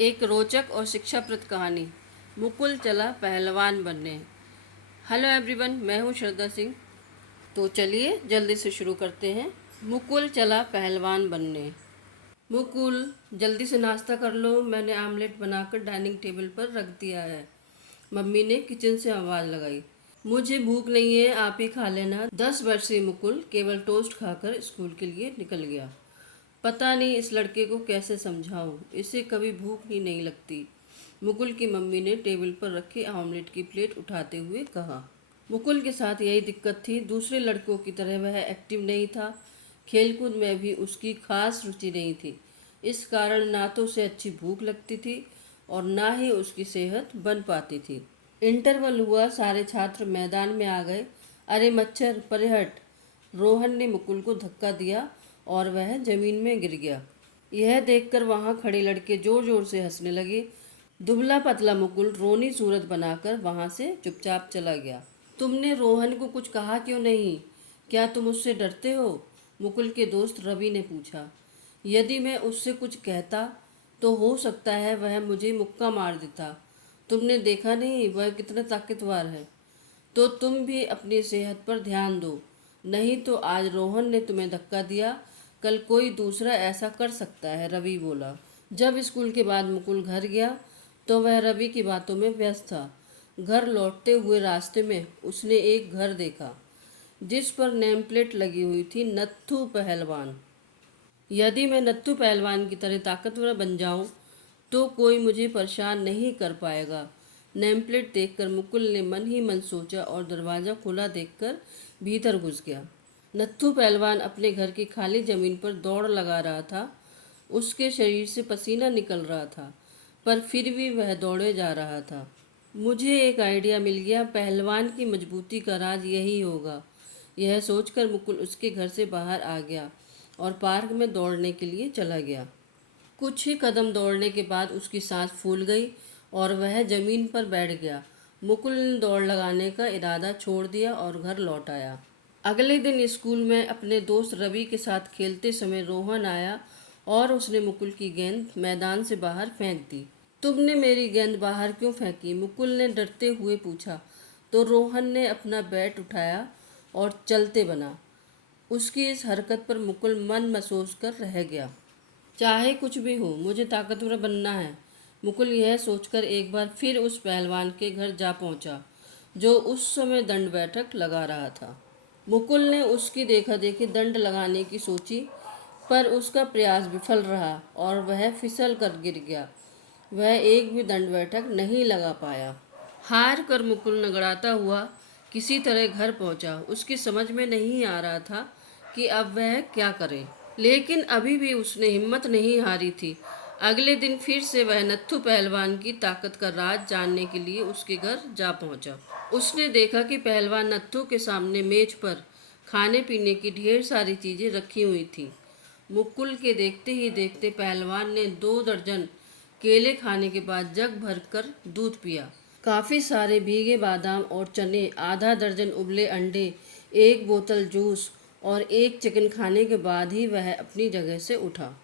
एक रोचक और शिक्षाप्रद कहानी। मुकुल चला पहलवान बनने। हेलो एवरीवन, मैं हूँ श्रद्धा सिंह। तो चलिए जल्दी से शुरू करते हैं। मुकुल चला पहलवान बनने। मुकुल, जल्दी से नाश्ता कर लो, मैंने आमलेट बनाकर डाइनिंग टेबल पर रख दिया है। मम्मी ने किचन से आवाज़ लगाई। मुझे भूख नहीं है, आप ही खा लेना। 10 वर्षीय मुकुल केवल टोस्ट खाकर स्कूल के लिए निकल गया। पता नहीं इस लड़के को कैसे समझाऊं, इसे कभी भूख ही नहीं लगती, मुकुल की मम्मी ने टेबल पर रखी ऑमलेट की प्लेट उठाते हुए कहा। मुकुल के साथ यही दिक्कत थी, दूसरे लड़कों की तरह वह एक्टिव नहीं था। खेलकूद में भी उसकी खास रुचि नहीं थी। इस कारण ना तो उसे अच्छी भूख लगती थी और ना ही उसकी सेहत बन पाती थी। इंटरवल हुआ, सारे छात्र मैदान में आ गए। अरे मच्छर, परे हट! रोहन ने मुकुल को धक्का दिया और वह जमीन में गिर गया। यह देखकर वहां खड़े लड़के जोर जोर से हंसने लगे। दुबला पतला मुकुल रोनी सूरत बनाकर वहां से चुपचाप चला गया। तुमने रोहन को कुछ कहा क्यों नहीं? क्या तुम उससे डरते हो? मुकुल के दोस्त रवि ने पूछा। यदि मैं उससे कुछ कहता तो हो सकता है वह मुझे मुक्का मार देता। तुमने देखा नहीं वह कितना ताकतवर है। तो तुम भी अपनी सेहत पर ध्यान दो, नहीं तो आज रोहन ने तुम्हें धक्का दिया, कल कोई दूसरा ऐसा कर सकता है, रवि बोला। जब स्कूल के बाद मुकुल घर गया तो वह रवि की बातों में व्यस्त था। घर लौटते हुए रास्ते में उसने एक घर देखा जिस पर नेम प्लेट लगी हुई थी, नत्थू पहलवान। यदि मैं नत्थू पहलवान की तरह ताकतवर बन जाऊं तो कोई मुझे परेशान नहीं कर पाएगा। नेम प्लेट देखकर मुकुल ने मन ही मन सोचा और दरवाज़ा खुला देखकर भीतर घुस गया। नत्थू पहलवान अपने घर की खाली जमीन पर दौड़ लगा रहा था। उसके शरीर से पसीना निकल रहा था, पर फिर भी वह दौड़े जा रहा था। मुझे एक आइडिया मिल गया, पहलवान की मजबूती का राज यही होगा। यह सोचकर मुकुल उसके घर से बाहर आ गया और पार्क में दौड़ने के लिए चला गया। कुछ ही कदम दौड़ने के बाद उसकी सांस फूल गई और वह जमीन पर बैठ गया। मुकुल ने दौड़ लगाने का इरादा छोड़ दिया और घर लौट आया। अगले दिन स्कूल में अपने दोस्त रवि के साथ खेलते समय रोहन आया और उसने मुकुल की गेंद मैदान से बाहर फेंक दी। तुमने मेरी गेंद बाहर क्यों फेंकी? मुकुल ने डरते हुए पूछा। तो रोहन ने अपना बैट उठाया और चलते बना। उसकी इस हरकत पर मुकुल मन महसूस कर रह गया। चाहे कुछ भी हो, मुझे ताकतवर बनना है। मुकुल यह सोचकर एक बार फिर उस पहलवान के घर जा पहुंचा जो उस समय दंड बैठक लगा रहा था। मुकुल ने उसकी देखा देखी दंड लगाने की सोची, पर उसका प्रयास विफल रहा और वह फिसल कर गिर गया। वह एक भी दंड बैठक नहीं लगा पाया। हार कर मुकुल नगड़ाता हुआ किसी तरह घर पहुंचा। उसकी समझ में नहीं आ रहा था कि अब वह क्या करे, लेकिन अभी भी उसने हिम्मत नहीं हारी थी। अगले दिन फिर से वह नत्थू पहलवान की ताकत का राज जानने के लिए उसके घर जा पहुंचा। उसने देखा कि पहलवान नत्थू के सामने मेज पर खाने पीने की ढेर सारी चीजें रखी हुई थी। मुकुल के देखते ही देखते पहलवान ने 2 दर्जन केले खाने के बाद जग भर कर दूध पिया। काफी सारे भीगे बादाम और चने, आधा दर्जन उबले अंडे, एक बोतल जूस और एक चिकन खाने के बाद ही वह अपनी जगह से उठा।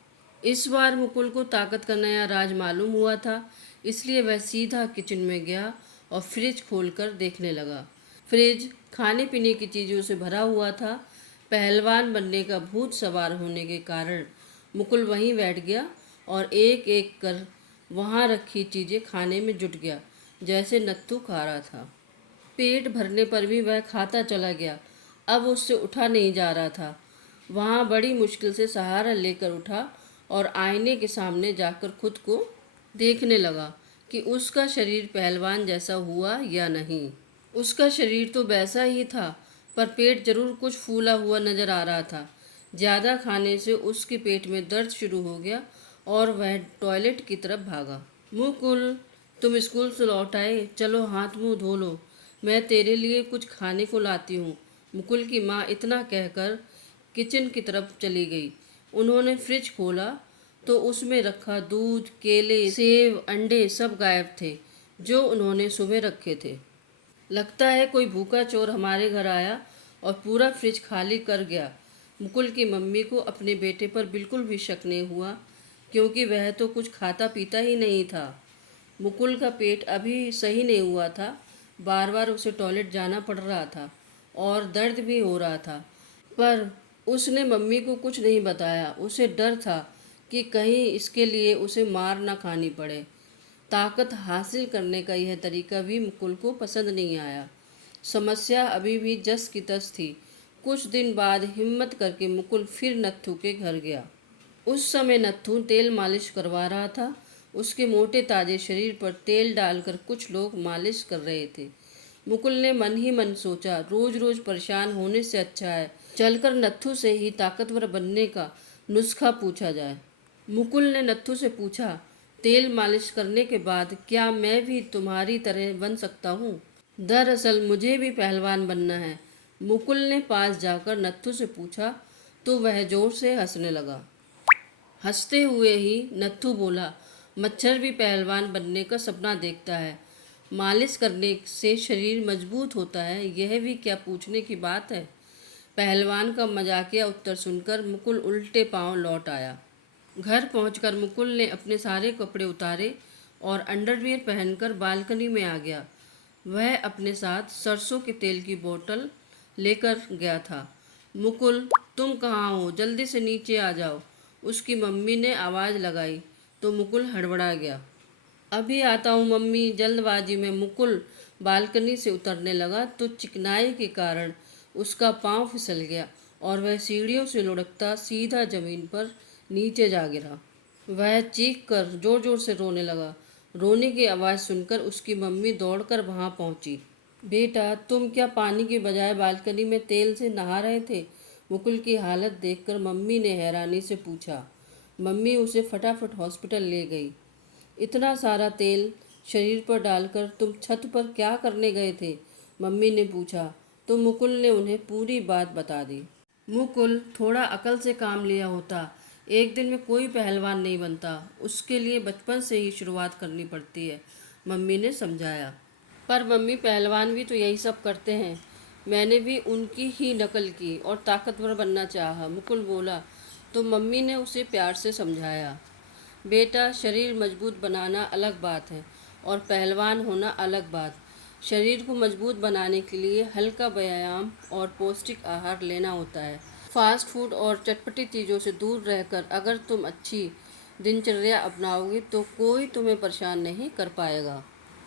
इस बार मुकुल को ताकत का नया राज मालूम हुआ था, इसलिए वह सीधा किचन में गया और फ्रिज खोलकर देखने लगा। फ्रिज खाने पीने की चीज़ों से भरा हुआ था। पहलवान बनने का भूत सवार होने के कारण मुकुल वहीं बैठ गया और एक एक कर वहाँ रखी चीज़ें खाने में जुट गया, जैसे नत्थू खा रहा था। पेट भरने पर भी वह खाता चला गया। अब उससे उठा नहीं जा रहा था। वहाँ बड़ी मुश्किल से सहारा लेकर उठा और आईने के सामने जाकर खुद को देखने लगा कि उसका शरीर पहलवान जैसा हुआ या नहीं। उसका शरीर तो वैसा ही था, पर पेट जरूर कुछ फूला हुआ नजर आ रहा था। ज़्यादा खाने से उसके पेट में दर्द शुरू हो गया और वह टॉयलेट की तरफ भागा। मुकुल, तुम स्कूल से लौट आए, चलो हाथ मुंह धो लो, मैं तेरे लिए कुछ खाने को लाती हूँ। मुकुल की माँ इतना कहकर किचन की तरफ चली गई। उन्होंने फ्रिज खोला तो उसमें रखा दूध, केले, सेब, अंडे सब गायब थे जो उन्होंने सुबह रखे थे। लगता है कोई भूखा चोर हमारे घर आया और पूरा फ्रिज खाली कर गया। मुकुल की मम्मी को अपने बेटे पर बिल्कुल भी शक नहीं हुआ क्योंकि वह तो कुछ खाता पीता ही नहीं था। मुकुल का पेट अभी सही नहीं हुआ था, बार बार उसे टॉयलेट जाना पड़ रहा था और दर्द भी हो रहा था। पर उसने मम्मी को कुछ नहीं बताया। उसे डर था कि कहीं इसके लिए उसे मार ना खानी पड़े। ताकत हासिल करने का यह तरीका भी मुकुल को पसंद नहीं आया। समस्या अभी भी जस की तस थी। कुछ दिन बाद हिम्मत करके मुकुल फिर नत्थू के घर गया। उस समय नत्थू तेल मालिश करवा रहा था। उसके मोटे ताजे शरीर पर तेल डालकर कुछ लोग मालिश कर रहे थे। मुकुल ने मन ही मन सोचा, रोज रोज परेशान होने से अच्छा है चलकर नत्थू से ही ताकतवर बनने का नुस्खा पूछा जाए। मुकुल ने नत्थू से पूछा, तेल मालिश करने के बाद क्या मैं भी तुम्हारी तरह बन सकता हूँ? दरअसल मुझे भी पहलवान बनना है। मुकुल ने पास जाकर नत्थू से पूछा तो वह जोर से हंसने लगा। हंसते हुए ही नत्थू बोला, मच्छर भी पहलवान बनने का सपना देखता है। मालिश करने से शरीर मजबूत होता है, यह भी क्या पूछने की बात है। पहलवान का मजाकिया उत्तर सुनकर मुकुल उल्टे पांव लौट आया। घर पहुंचकर मुकुल ने अपने सारे कपड़े उतारे और अंडरवियर पहनकर बालकनी में आ गया। वह अपने साथ सरसों के तेल की बोतल लेकर गया था। मुकुल, तुम कहाँ हो? जल्दी से नीचे आ जाओ, उसकी मम्मी ने आवाज़ लगाई तो मुकुल हड़बड़ा गया। अभी आता हूँ मम्मी। जल्दबाजी में मुकुल बालकनी से उतरने लगा तो चिकनाई के कारण उसका पांव फिसल गया और वह सीढ़ियों से लुढ़कता सीधा जमीन पर नीचे जा गिरा। वह चीख कर जोर जोर से रोने लगा। रोने की आवाज़ सुनकर उसकी मम्मी दौड़कर वहां पहुंची। बेटा, तुम क्या पानी की बजाय बालकनी में तेल से नहा रहे थे? मुकुल की हालत देखकर मम्मी ने हैरानी से पूछा। मम्मी उसे फटाफट हॉस्पिटल ले गई। इतना सारा तेल शरीर पर डालकर तुम छत पर क्या करने गए थे? मम्मी ने पूछा तो मुकुल ने उन्हें पूरी बात बता दी। मुकुल, थोड़ा अकल से काम लिया होता। एक दिन में कोई पहलवान नहीं बनता, उसके लिए बचपन से ही शुरुआत करनी पड़ती है, मम्मी ने समझाया। पर मम्मी, पहलवान भी तो यही सब करते हैं। मैंने भी उनकी ही नकल की और ताकतवर बनना चाहा, मुकुल बोला। तो मम्मी ने उसे प्यार से समझाया। बेटा, शरीर मजबूत बनाना अलग बात है और पहलवान होना अलग बात। शरीर को मजबूत बनाने के लिए हल्का व्यायाम और पौष्टिक आहार लेना होता है। फास्ट फूड और चटपटी चीज़ों से दूर रहकर अगर तुम अच्छी दिनचर्या अपनाओगे तो कोई तुम्हें परेशान नहीं कर पाएगा।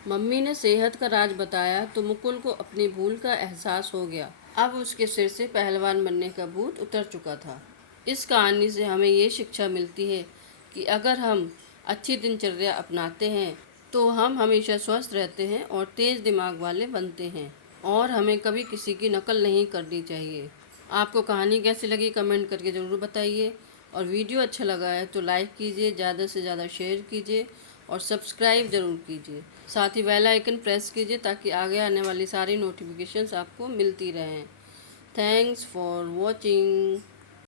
मम्मी ने सेहत का राज बताया तो मुकुल को अपनी भूल का एहसास हो गया। अब उसके सिर से पहलवान बनने का भूत उतर चुका था। इस कहानी से हमें ये शिक्षा मिलती है कि अगर हम अच्छी दिनचर्या अपनाते हैं तो हम हमेशा स्वस्थ रहते हैं और तेज़ दिमाग वाले बनते हैं और हमें कभी किसी की नकल नहीं करनी चाहिए। आपको कहानी कैसी लगी कमेंट करके ज़रूर बताइए और वीडियो अच्छा लगा है तो लाइक कीजिए, ज़्यादा से ज़्यादा शेयर कीजिए और सब्सक्राइब ज़रूर कीजिए। साथ ही बेल आइकन प्रेस कीजिए ताकि आगे आने वाली सारी नोटिफिकेशंस आपको मिलती रहें। Thanks for watching.